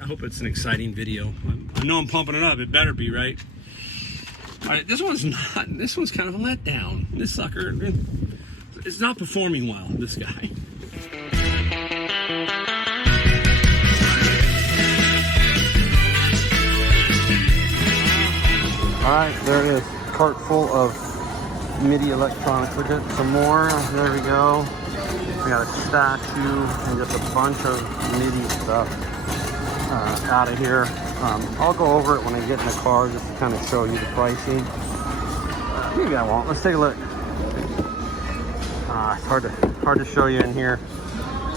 I hope it's an exciting video. I know I'm pumping it up. It better be, right? All right, this one's not. This one's kind of a letdown. This sucker, it's not performing well, this guy. All right, there it is. Cart full of midi electronics. Look at some more. There we go. We got a statue and just a bunch of midi stuff out of here. I'll go over it when I get in the car just to kind of show you the pricing. Maybe I won't. Let's take a look. It's hard to show you in here.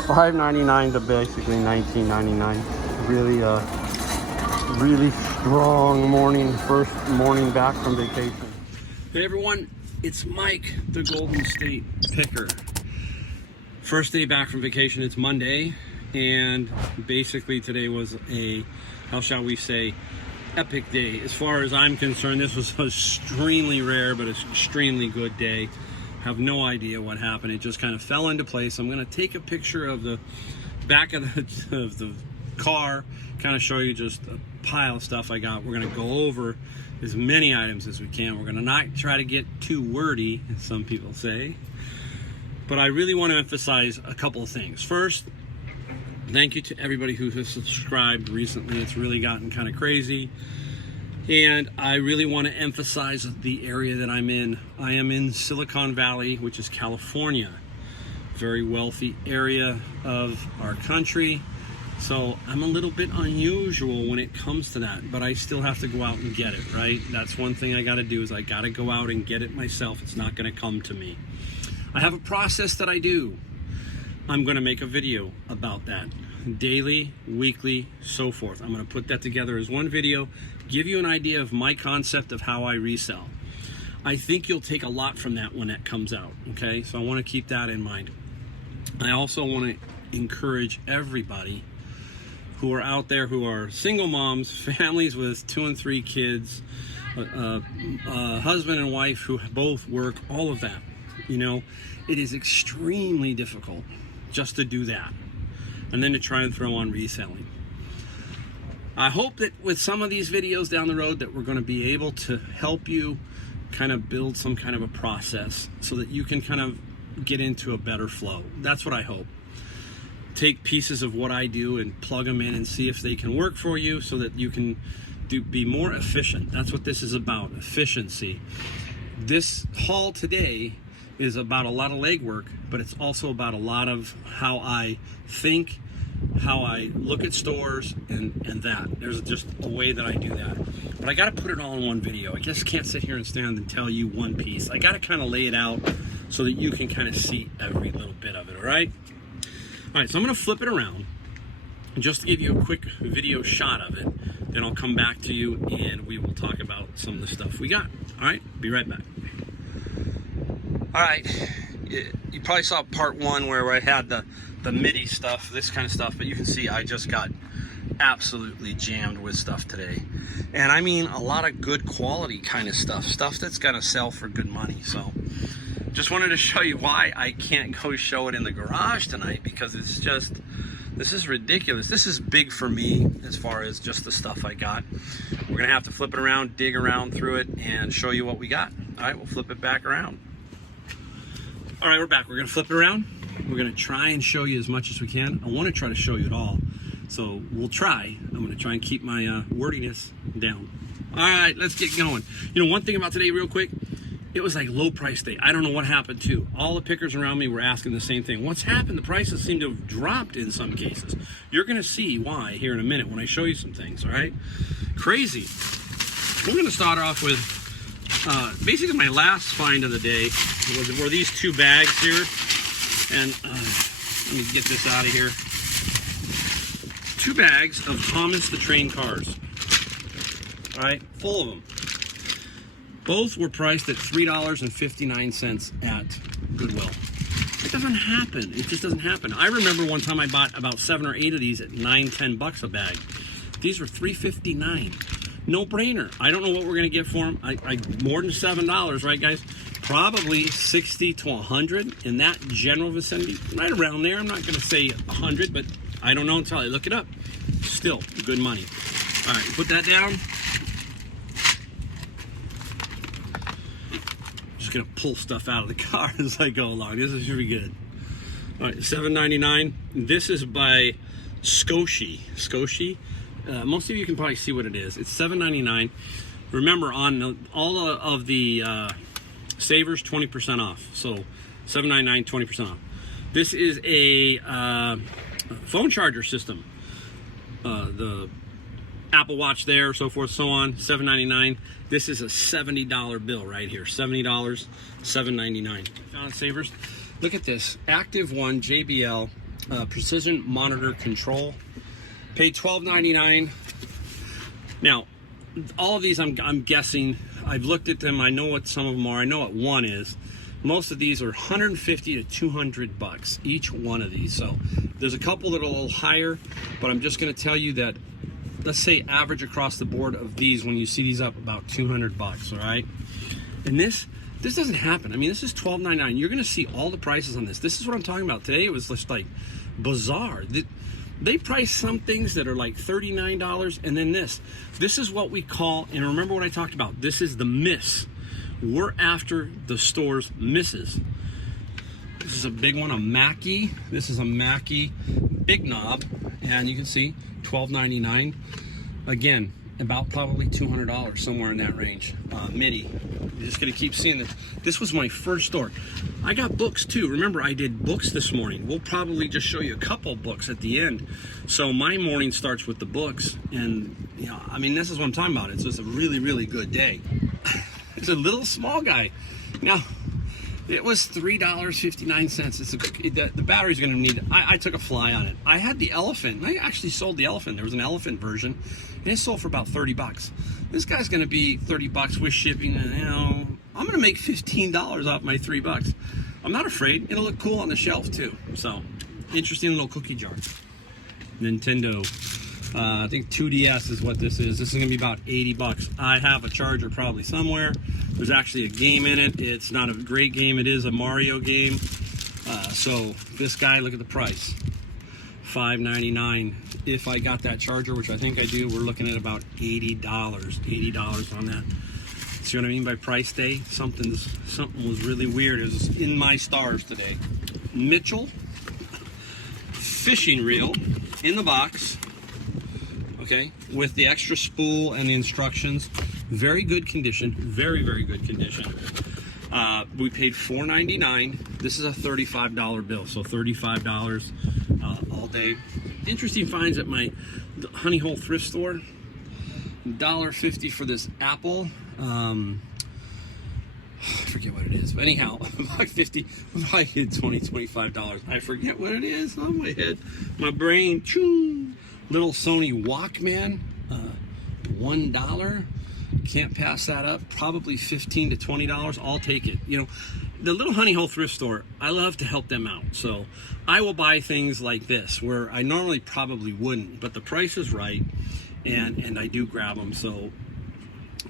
$5.99 to basically $19.99. Really strong morning. First morning back from vacation. Hey everyone, it's Mike, the Golden State Picker. First day back from vacation. It's Monday, and basically today was a, how shall we say, epic day. As far as I'm concerned, this was an extremely rare but extremely good day. Have no idea what happened. It just kind of fell into place. I'm going to take a picture of the back of the car, kind of show you just a pile of stuff I got. We're going to go over as many items as we can. We're going to not try to get too wordy, as some people say. But I really want to emphasize a couple of things. First, thank you to everybody who has subscribed recently. It's really gotten kind of crazy. And I really want to emphasize the area that I'm in. I am in Silicon Valley, which is California. Very wealthy area of our country. So I'm a little bit unusual when it comes to that, but I still have to go out and get it, right? That's one thing I got to do, is I got to go out and get it myself. It's not going to come to me. I have a process that I do. I'm going to make a video about that. Daily, weekly, so forth. I'm going to put that together as one video, give you an idea of my concept of how I resell. I think you'll take a lot from that when that comes out, okay? So I want to keep that in mind. I also want to encourage everybody who are out there, who are single moms, families with 2 and 3 kids, husband and wife who both work, all of that. You know, it is extremely difficult just to do that and then to try and throw on reselling. I hope that with some of these videos down the road that we're going to be able to help you kind of build some kind of a process so that you can kind of get into a better flow. That's what I hope. Take pieces of what I do and plug them in and see if they can work for you so that you can be more efficient. That's what this is about, efficiency. This haul today is about a lot of legwork, but it's also about a lot of how I think, how I look at stores, and that. There's just a way that I do that. But I got to put it all in one video. I just can't sit here and stand and tell you one piece. I got to kind of lay it out so that you can kind of see every little bit of it, all right? All right, so I'm going to flip it around just to give you a quick video shot of it. Then I'll come back to you and we will talk about some of the stuff we got. All right, be right back. All right, you probably saw part 1 where I had the midi stuff, this kind of stuff, but you can see I just got absolutely jammed with stuff today. And I mean a lot of good quality kind of stuff that's gonna sell for good money. So just wanted to show you why I can't go show it in the garage tonight, because it's just, this is ridiculous. This is big for me as far as just the stuff I got. We're gonna have to flip it around, dig around through it, and show you what we got. All right, we'll flip it back around. All right, we're back. We're gonna flip it around. We're gonna try and show you as much as we can. I wanna try to show you it all. So we'll try. I'm gonna try and keep my wordiness down. All right, let's get going. You know, one thing about today real quick, it was like low price day. I don't know what happened too. All the pickers around me were asking the same thing. What's happened? The prices seem to have dropped in some cases. You're gonna see why here in a minute when I show you some things, all right? Crazy. We're gonna start off with basically my last find of the day were these 2 bags here. And let me get this out of here. 2 bags of Thomas the Train cars. All right, full of them. Both were priced at $3.59 at Goodwill. It doesn't happen. It just doesn't happen. I remember one time I bought about 7 or 8 of these at $9-10 a bag. These were $3.59. No brainer. I don't know what we're gonna get for them. I more than $7, right, guys? Probably 60 to 100 in that general vicinity, right around there. I'm not gonna say 100, but I don't know until I look it up. Still good money. All right, put that down. Just gonna pull stuff out of the car as I go along. This is really good. All right, $7.99. This is by Scoshi. Most of you can probably see what it is. It's $7.99. Remember, on all of the savers, 20% off. So $7.99, 20% off. This is a phone charger system. The Apple Watch there, so forth, so on. $7.99. This is a $70 bill right here. $70, $7.99. Found savers. Look at this. Active One JBL precision monitor control. Paid $12.99. Now, all of these, I'm guessing, I've looked at them, I know what some of them are, I know what one is. Most of these are 150 to 200 bucks, each one of these. So there's a couple that are a little higher, but I'm just gonna tell you that, let's say average across the board of these, when you see these up, about 200 bucks, all right? And this doesn't happen. I mean, this is $12.99. You're gonna see all the prices on this. This is what I'm talking about. Today it was just like bizarre. They price some things that are like $39, and then this is what we call, and remember what I talked about, this is the miss. We're after the store's misses. This is a big one, a Mackie. This is a Mackie big knob, and you can see $12.99. Again, about probably $200, somewhere in that range. Midi. You're just gonna keep seeing this. This was my first store. I got books too. Remember, I did books this morning. We'll probably just show you a couple books at the end. So my morning starts with the books, and you know, I mean, this is what I'm talking about. It's just a really, really good day. It's a little small guy. Now, it was $3.59. The battery's gonna need, I took a fly on it. I had the elephant, I actually sold the elephant. There was an elephant version, and it sold for about 30 bucks. This guy's gonna be 30 bucks with shipping, and you know, I'm gonna make $15 off my 3 bucks. I'm not afraid, it'll look cool on the shelf too. So, interesting little cookie jar. Nintendo, I think 2DS is what this is. This is gonna be about 80 bucks. I have a charger probably somewhere. There's actually a game in it. It's not a great game, it is a Mario game. So this guy, look at the price, $5.99. If I got that charger, which I think I do, we're looking at about $80 on that. See what I mean by price day? Something was really weird. It was in my stars today. Mitchell fishing reel in the box, okay, with the extra spool and the instructions. Very good condition, very, very good condition. We paid $4.99. This is a $35 bill, so $35 all day. Interesting finds at my Honey Hole thrift store. $1.50 for this apple. I forget what it is, but anyhow, $1.50. I get $25. I forget what it is on my head, my brain. Choo. Little Sony Walkman, $1. Can't pass that up. Probably $15 to $20. I'll take it. You know, the little Honey Hole thrift store, I love to help them out. So I will buy things like this where I normally probably wouldn't, but the price is right, and I do grab them. So,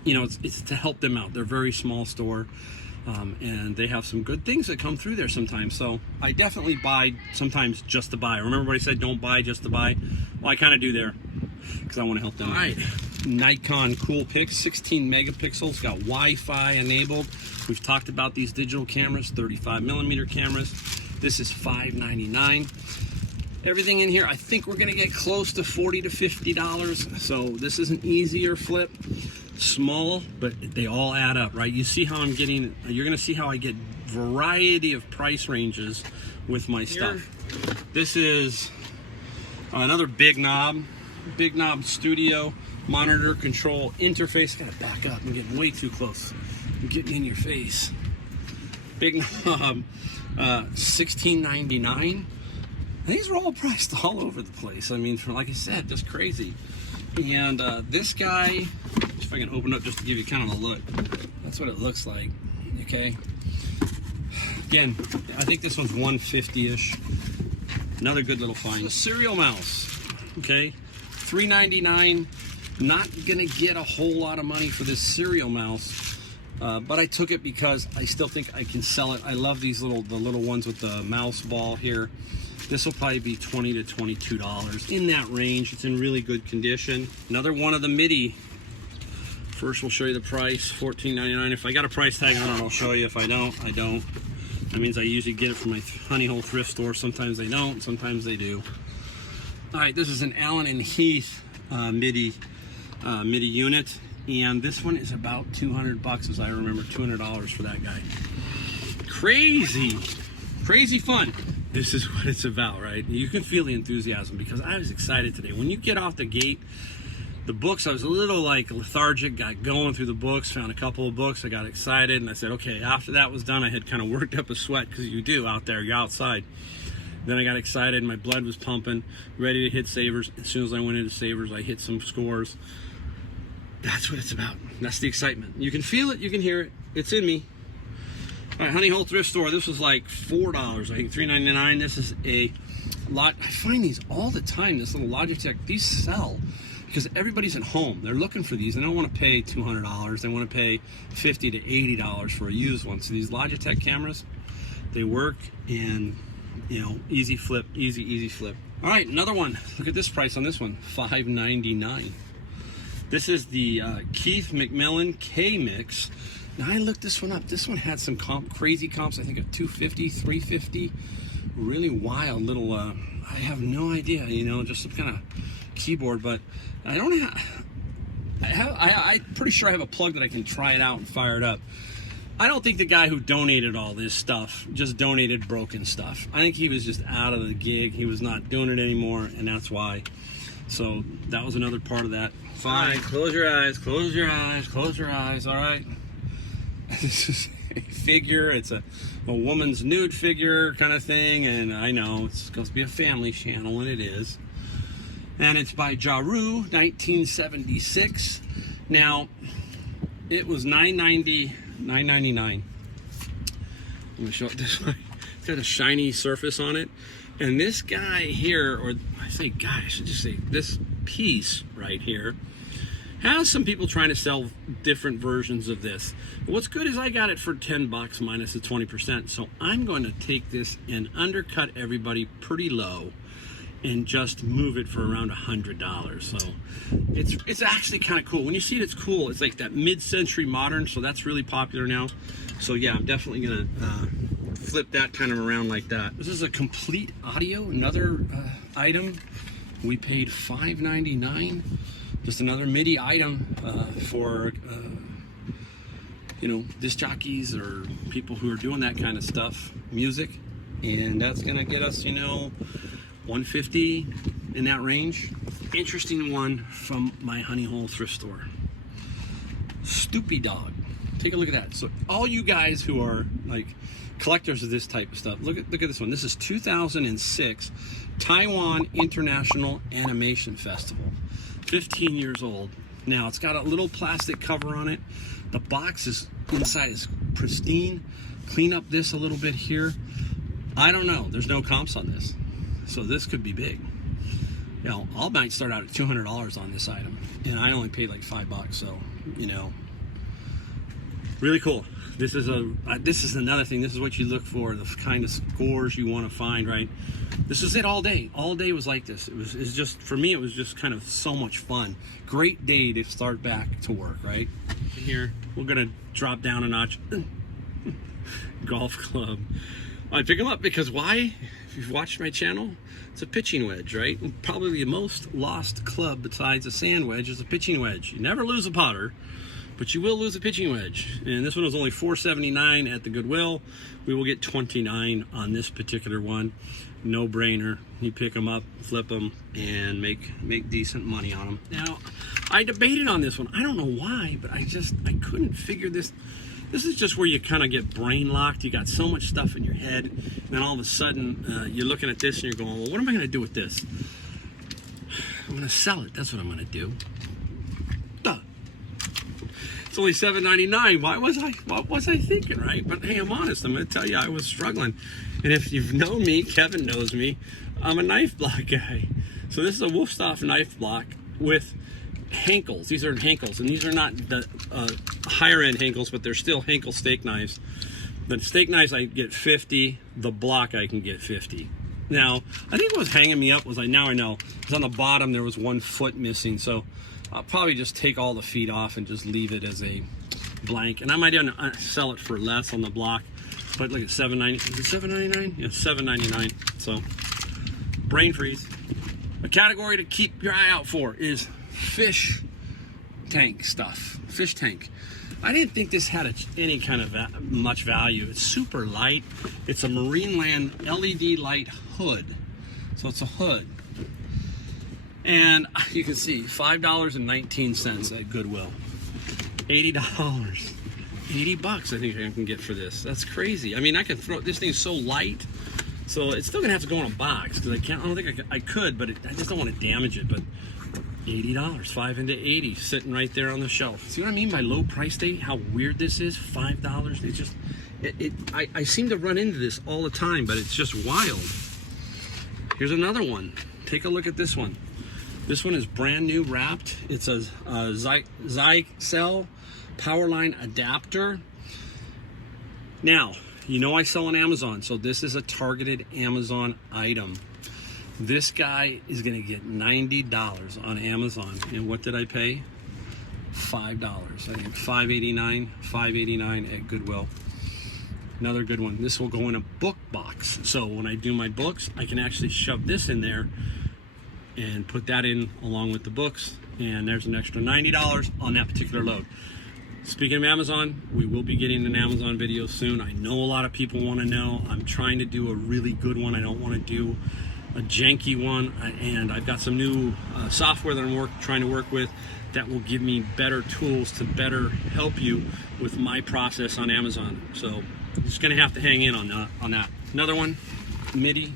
you know, it's to help them out. They're a very small store, and they have some good things that come through there sometimes. So I definitely buy sometimes just to buy. Remember what I said, don't buy just to buy? Well, I kind of do there because I want to help them. All right. Nikon Coolpix, 16 megapixels, got Wi-Fi enabled. We've talked about these digital cameras, 35mm cameras. This is $5.99. Everything in here, I think we're gonna get close to $40 to $50. So this is an easier flip. Small, but they all add up, right? You see how I'm getting, you're gonna see how I get variety of price ranges with my stuff. This is another big knob studio monitor control interface. Gotta back up, I'm getting way too close. I'm getting in your face. Big knob, $16.99. These are all priced all over the place. I mean, like I said, just crazy. And this guy, if I can open up just to give you kind of a look, that's what it looks like. Okay. Again, I think this one's $150-ish. Another good little find. A cereal mouse. Okay, $3.99. Not gonna get a whole lot of money for this cereal mouse, but I took it because I still think I can sell it. I love these the little ones with the mouse ball here. This will probably be $20 to $22, in that range. It's in really good condition. Another one of the midi. First, we'll show you the price, $14.99. If I got a price tag on it, I'll show you. If I don't, I don't. That means I usually get it from my Honey Hole thrift store. Sometimes they don't, sometimes they do. All right, this is an Allen and Heath midi unit, and this one is about 200 bucks, as I remember, $200 for that guy. Crazy fun. This is what it's about, right? You can feel the enthusiasm because I was excited today. When you get off the gate, the books, I was a little like lethargic, got going through the books, found a couple of books, I got excited, and I said, okay, after that was done, I had kind of worked up a sweat, because you do out there, you're outside. Then I got excited, my blood was pumping, ready to hit Savers. As soon as I went into Savers, I hit some scores. That's what it's about. That's the excitement. You can feel it, you can hear it, it's in me. All right, Honey Hole thrift store, this was like $4, I think $3.99. This is a lot. I find these all the time, this little Logitech, these sell. Because everybody's at home, they're looking for these. They don't want to pay $200. They want to pay $50 to $80 for a used one. So these Logitech cameras, they work, and you know, easy flip, easy flip. All right, another one. Look at this price on this one, $5.99. This is the Keith McMillan K-Mix. Now I looked this one up. This one had some crazy comps. I think of 250, 350. Really wild little. I have no idea. You know, just some kind of keyboard, but I don't have. I'm pretty sure I have a plug that I can try it out and fire it up. I don't think the guy who donated all this stuff just donated broken stuff. I think he was just out of the gig. He was not doing it anymore, and that's why. So that was another part of that. Fine. Close your eyes. Close your eyes. Close your eyes. All right. This is a figure. It's a woman's nude figure kind of thing, and I know it's supposed to be a family channel, and it is. And it's by Jaru, 1976. Now, it was $9.99. I'm gonna show it this way. It's got a shiny surface on it. And this guy here, or I say guy, I should just say this piece right here, has some people trying to sell different versions of this. What's good is I got it for 10 bucks minus the 20%. So I'm going to take this and undercut everybody pretty low and just move it for around $100. So it's actually kind of cool. When you see it, it's cool. It's like that mid-century modern, so that's really popular now. So yeah, I'm definitely gonna flip that kind of around like that. This is a complete audio, another item. We paid $5.99. Just another MIDI item for you know, disc jockeys or people who are doing that kind of stuff, music, and that's gonna get us, you know, $150 in that range. Interesting one from my Honey Hole thrift store. Stoopy Dog. Take a look at that. So all you guys who are like collectors of this type of stuff, look at this one. This is 2006 Taiwan International Animation Festival. 15 years old. Now it's got a little plastic cover on it. The box is inside is pristine. Clean up this a little bit here. I don't know. There's no comps on this. So this could be big. You know, I might start out at $200 on this item, and I only paid like $5. So, you know, really cool. This is another thing. This is what you look for, the kind of scores you want to find, right? This is it all day. All day was like this. It's just, for me, it was just kind of so much fun. Great day to start back to work, right? Here, we're gonna drop down a notch. Golf club. I pick them up because why? If you've watched my channel, it's a pitching wedge, right? And probably the most lost club besides a sand wedge is a pitching wedge. You never lose a putter, but you will lose a pitching wedge. And this one was only $4.79 at the Goodwill. We will get $29 on this particular one. No brainer. You pick them up, flip them, and make decent money on them. Now, I debated on this one. I don't know why, but I couldn't figure this. This is just where you kind of get brain locked. You got so much stuff in your head, and then all of a sudden you're looking at this and you're going, well, what am I going to do with this? I'm going to sell it. That's what I'm going to do. Duh. It's only $7.99. What was I thinking, right? But hey, I'm honest. I'm going to tell you, I was struggling. And if you've known me, Kevin knows me, I'm a knife block guy. So this is a Wolfstoff knife block with Henkels. These are Henkels, and these are not the higher end Henkels, but they're still Henkel steak knives. The steak knives I get 50, the block I can get 50. Now, I think what was hanging me up was, like, now I know, it was on the bottom, there was 1 foot missing, so I'll probably just take all the feet off and just leave it as a blank. And I might even sell it for less on the block, but look at $7.90. Is it $7.99? Yeah, $7.99. So, brain freeze. A category to keep your eye out for is fish tank stuff. Fish tank. I didn't think this had any kind of much value. It's super light. It's a Marineland LED light hood. So it's a hood. And you can see $5.19 at Goodwill. $80. 80 bucks I think I can get for this. That's crazy. I mean, I can throw, this thing's so light. So it's still gonna have to go in a box because I don't think I could, but I just don't want to damage it. But $80, 5 into 80, sitting right there on the shelf. See what I mean by low price day? How weird this is? $5. It's just, I seem to run into this all the time, but it's just wild. Here's another one. Take a look at this one. This one is brand new wrapped. It's a Zyxel Powerline adapter. Now, you know I sell on Amazon, so this is a targeted Amazon item. This guy is gonna get $90 on Amazon. And what did I pay? $5. I think $5.89 at Goodwill. Another good one. This will go in a book box. So when I do my books, I can actually shove this in there and put that in along with the books. And there's an extra $90 on that particular load. Speaking of Amazon, we will be getting an Amazon video soon. I know a lot of people want to know. I'm trying to do a really good one. I don't want to do a janky one, and I've got some new software that I'm trying to work with that will give me better tools to better help you with my process on Amazon. So you're just gonna have to hang in on that. Another one, MIDI.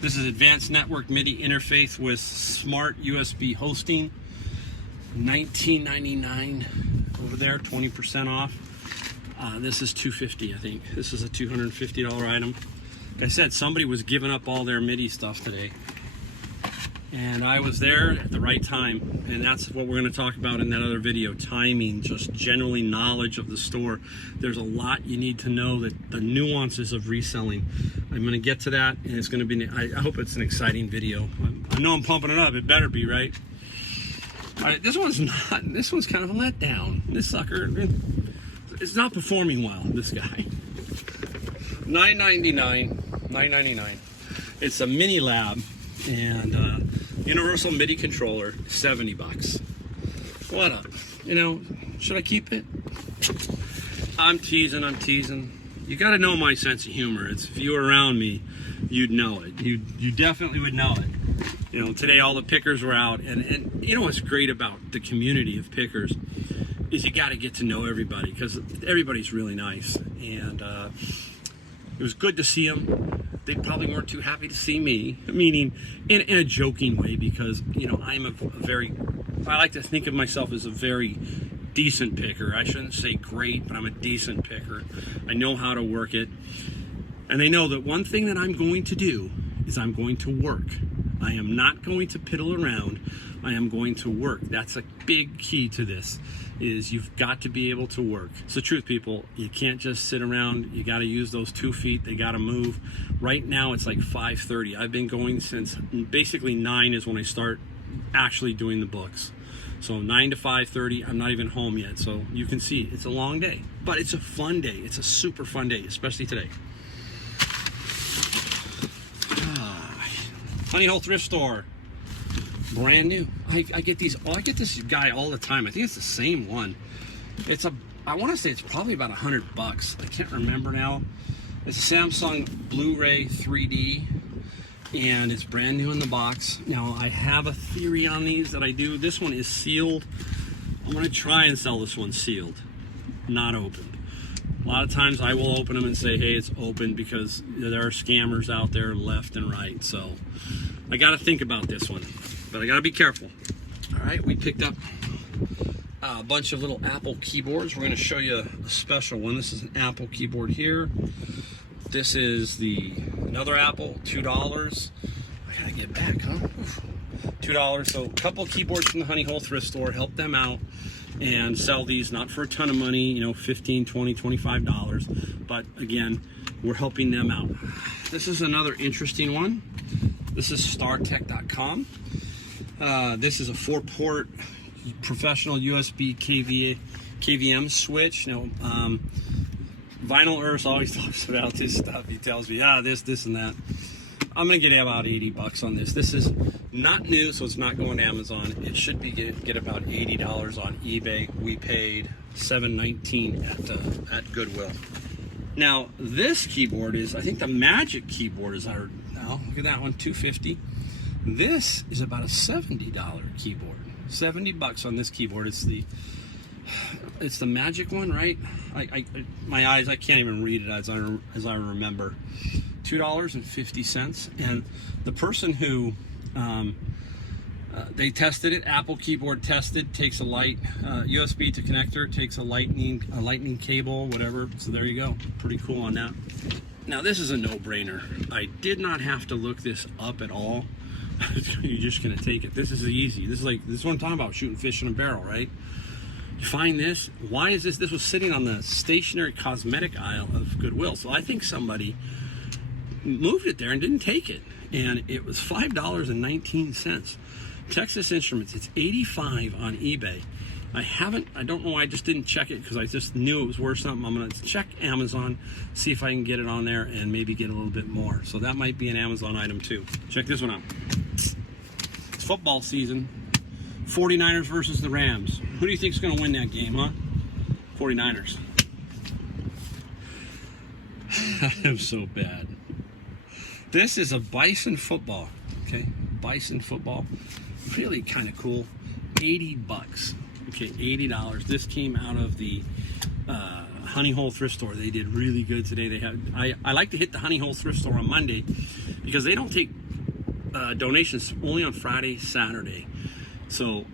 This is advanced network MIDI interface with smart USB hosting. $19.99 over there, 20% off. This is $250, I think. This is a $250 item. Like I said, somebody was giving up all their MIDI stuff today, and I was there at the right time, and that's what we're going to talk about in that other video. Timing, just generally knowledge of the store. There's a lot you need to know, that the nuances of reselling. I'm going to get to that, and it's going to be, I hope it's an exciting video. I know I'm pumping it up. It better be, right? All right, this one's not. This one's kind of a letdown. This sucker, it's not performing well, this guy. $9.99. It's a mini lab and universal MIDI controller, 70 bucks. What up? You know, should I keep it? I'm teasing. You got to know my sense of humor. It's, if you were around me, you'd know it. You definitely would know it. You know, today all the pickers were out, and you know what's great about the community of pickers is you got to get to know everybody, because everybody's really nice. And it was good to see them. They probably weren't too happy to see me, meaning in a joking way, because, you know, I like to think of myself as a very decent picker. I shouldn't say great, but I'm a decent picker. I know how to work it. And they know that one thing that I'm going to do is I'm going to work. I am not going to piddle around. I am going to work. That's a big key to this, is you've got to be able to work. It's the truth, people. You can't just sit around. You got to use those 2 feet. They got to move. Right now it's like 5:30. I've been going since basically 9 is when I start actually doing the books. So 9 to 5:30, I'm not even home yet. So you can see it's a long day, but it's a fun day. It's a super fun day, especially today. Honey Hole Thrift Store, brand new. I get these. Oh, I get this guy all the time. I think it's the same one. It's a. I want to say it's probably about $100. I can't remember now. It's a Samsung Blu-ray 3D, and it's brand new in the box. Now I have a theory on these that I do. This one is sealed. I'm gonna try and sell this one sealed, not opened. A lot of times I will open them and say, hey, it's open, because there are scammers out there left and right. So I got to think about this one, but I got to be careful. All right, we picked up a bunch of little Apple keyboards. We're going to show you a special one. This is an Apple keyboard here. This is another Apple, $2. I got to get back, huh? $2. So a couple keyboards from the Honey Hole Thrift Store. Help them out and sell these, not for a ton of money, you know, $15, $20, $25, but again, we're helping them out. This is another interesting one. This is startech.com. This is a 4-port professional USB KVM switch. Now, Vinyl Earth always talks about this stuff. He tells me, this and that. I'm gonna get about 80 bucks on this. This is not new, so it's not going to Amazon. It should be get about $80 on eBay. We paid $7.19 at Goodwill. Now this keyboard is, I think the Magic keyboard is our, now look at that one, $250. This is about a $70 keyboard. 70 bucks on this keyboard. It's the Magic one, right? My eyes, I can't even read it as I remember. $2.50, and the person who they tested it, Apple keyboard tested, takes a light USB to connector, takes a lightning cable, whatever. So there you go. Pretty cool on that. Now this is a no-brainer. I did not have to look this up at all. You're just gonna take it. This is easy. This is what I'm talking about, shooting fish in a barrel, right? You find this. Why is this? This was sitting on the stationary cosmetic aisle of Goodwill. So I think somebody moved it there and didn't take it, and it was $5.19. Texas Instruments, it's $85 on eBay. I don't know why I just didn't check it, because I just knew it was worth something. I'm going to check Amazon, see if I can get it on there and maybe get a little bit more. So that might be an Amazon item too. Check this one out. It's football season. 49ers versus the Rams. Who do you think is going to win that game, huh? 49ers. I am so bad. This is a Bison football, okay? Bison football, really kind of cool. 80 bucks, okay, $80. This came out of the Honey Hole thrift store. They did really good today. They have. I like to hit the Honey Hole thrift store on Monday because they don't take donations, only on Friday, Saturday. So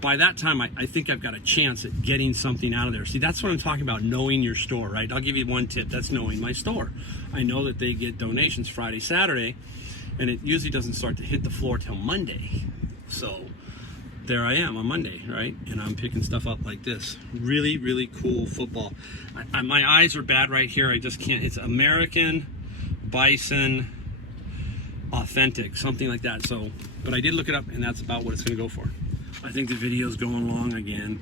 by that time, I think I've got a chance at getting something out of there. See, that's what I'm talking about, knowing your store, right? I'll give you one tip. That's knowing my store. I know that they get donations Friday, Saturday, and it usually doesn't start to hit the floor till Monday. So there I am on Monday, right? And I'm picking stuff up like this. Really, really cool football. My eyes are bad right here. I just can't. It's American Bison Authentic, something like that. So, but I did look it up, and that's about what it's going to go for. I think the video's going long again.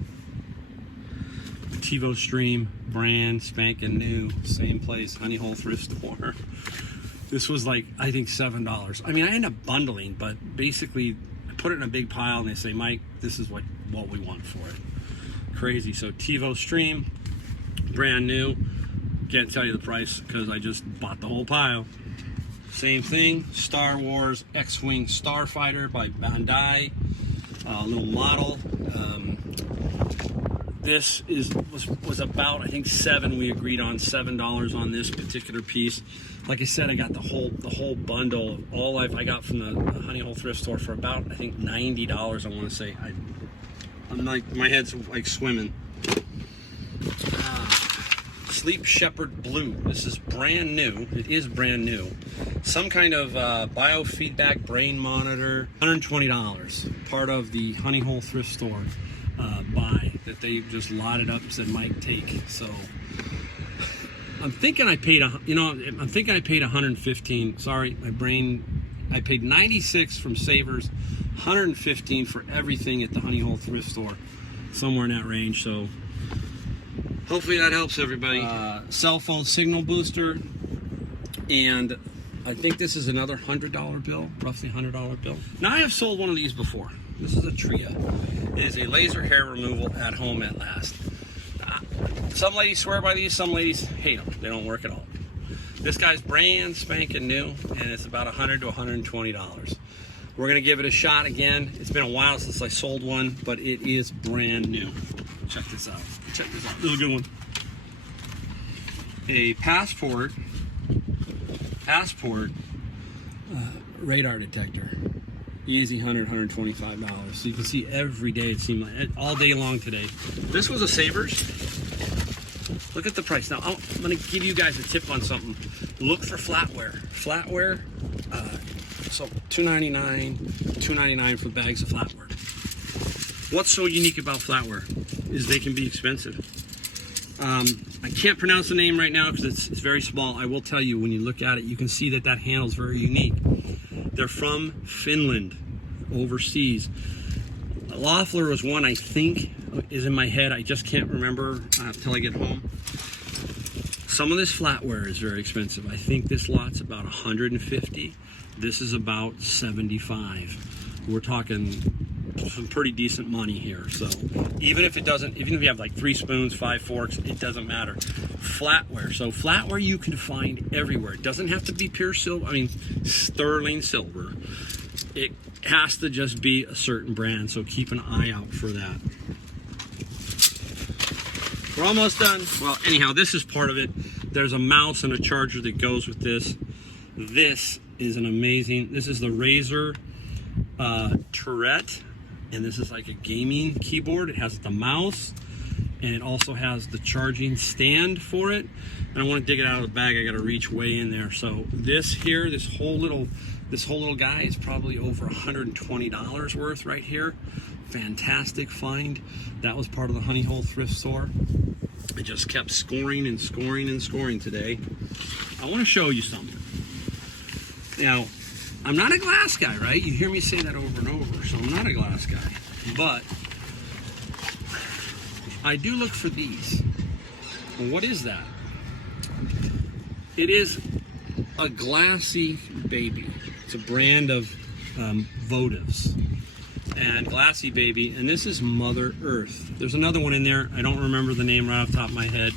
TiVo Stream, brand spanking new, same place, Honey Hole thrift store. This was like, I think $7. I mean, I end up bundling, but basically I put it in a big pile and they say, Mike, this is what we want for it. Crazy. So TiVo Stream, brand new. Can't tell you the price because I just bought the whole pile. Same thing, Star Wars X-Wing Starfighter by Bandai. Little model. This was about, I think, $7. We agreed on $7 on this particular piece. Like I said, I got the whole bundle of all I got from the Honey Hole thrift store for about, I think, $90. I want to say. I'm like, my head's like swimming. Sleep Shepherd Blue. This is brand new. It is brand new. Some kind of biofeedback brain monitor. $120. Part of the Honey Hole thrift store buy that they just lotted up and said, Mike, take. So I'm thinking I paid, I'm thinking I paid $115. Sorry, my brain. I paid $96 from Savers, $115 for everything at the Honey Hole thrift store, somewhere in that range. So hopefully that helps everybody. Cell phone signal booster, and I think this is another $100 bill, roughly $100 bill. Now I have sold one of these before. This is a Tria. It is a laser hair removal at home at last. Some ladies swear by these, some ladies hate them. They don't work at all. This guy's brand spanking new, and it's about $100 to $120. We're gonna give it a shot again. It's been a while since I sold one, but it is brand new. Check this out. Check this out. This is a good one. A passport radar detector. Easy $100, $125. So you can see every day, it seemed like, all day long today. This was a Savers. Look at the price. Now, I'm gonna give you guys a tip on something. Look for flatware. Flatware, so $2.99 for bags of flatware. What's so unique about flatware is they can be expensive. I can't pronounce the name right now because it's very small. I will tell you, when you look at it, you can see that that handle's very unique. They're from Finland, overseas. Loeffler was one I think is in my head. I just can't remember until I get home. Some of this flatware is very expensive. I think this lot's about 150. This is about 75. We're talking some pretty decent money here. So even if you have like 3 spoons, 5 forks, it doesn't matter. Flatware. So flatware you can find everywhere. It doesn't have to be pure silver. I mean, sterling silver. It has to just be a certain brand. So keep an eye out for that. We're almost done. Well, anyhow, this is part of it. There's a mouse and a charger that goes with this. This is an amazing, this is the Razer Tourette, and this is like a gaming keyboard. It has the mouse, and it also has the charging stand for it. And I want to dig it out of the bag. I got to reach way in there. So this here, this whole little guy is probably over $120 worth right here. Fantastic find. That was part of the Honey Hole thrift store. I just kept scoring and scoring and scoring today. I want to show you something. Now, I'm not a glass guy, right? You hear me say that over and over, so I'm not a glass guy. But I do look for these. Well, what is that? It is a Glassy Baby. It's a brand of votives. And Glassy Baby, and this is Mother Earth. There's another one in there. I don't remember the name right off the top of my head.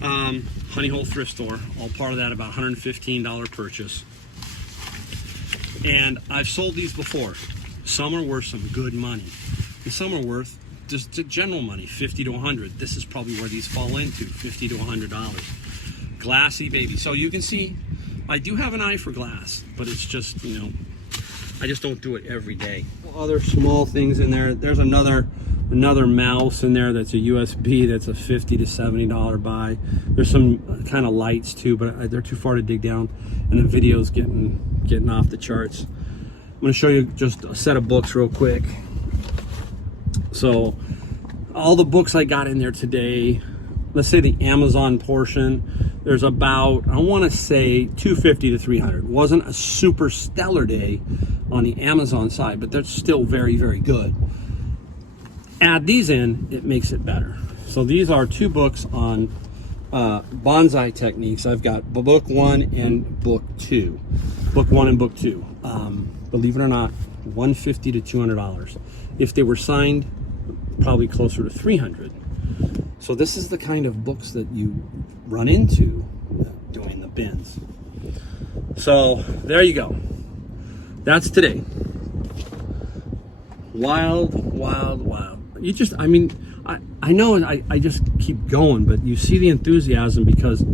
Honey Hole thrift store, all part of that, about $115 purchase. And I've sold these before. Some are worth some good money, and some are worth just general money, $50 to $100. This is probably where these fall into, $50 to $100. Glassy Baby. So you can see, I do have an eye for glass, but it's just, you know, I just don't do it every day. Other small things in there. There's another mouse in there that's a USB. That's a $50 to $70 buy. There's some kind of lights too, but they're too far to dig down, and the video's getting off the charts. I'm going to show you just a set of books real quick. So all the books I got in there today, let's say the Amazon portion, there's about, I want to say 250 to 300. Wasn't a super stellar day on the Amazon side, but they're still very, very good. Add these in, it makes it better. So these are 2 books on bonsai techniques. I've got book 1 and book 2. Book 1 and book 2. Believe it or not, $150 to $200. If they were signed, probably closer to $300. So this is the kind of books that you run into doing the bins. So there you go. That's today. Wild, wild, wild. You just, I mean, I know I just keep going, but you see the enthusiasm, because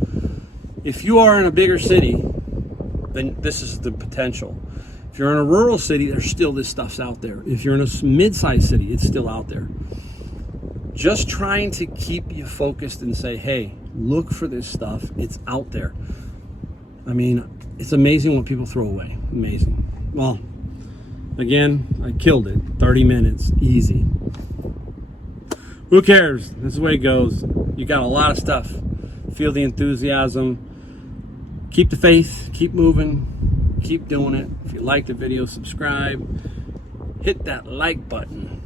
if you are in a bigger city, then this is the potential. If you're in a rural city, there's still this stuff's out there. If you're in a mid-sized city, it's still out there. Just trying to keep you focused and say, hey, look for this stuff. It's out there. I mean, it's amazing what people throw away. Amazing. Well, again, I killed it. 30 minutes, easy. Who cares? That's the way it goes. You got a lot of stuff. Feel the enthusiasm. Keep the faith. Keep moving. Keep doing it. If you like the video, subscribe. Hit that like button.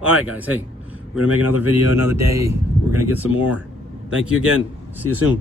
All right, guys. Hey, we're going to make another video another day. We're going to get some more. Thank you again. See you soon.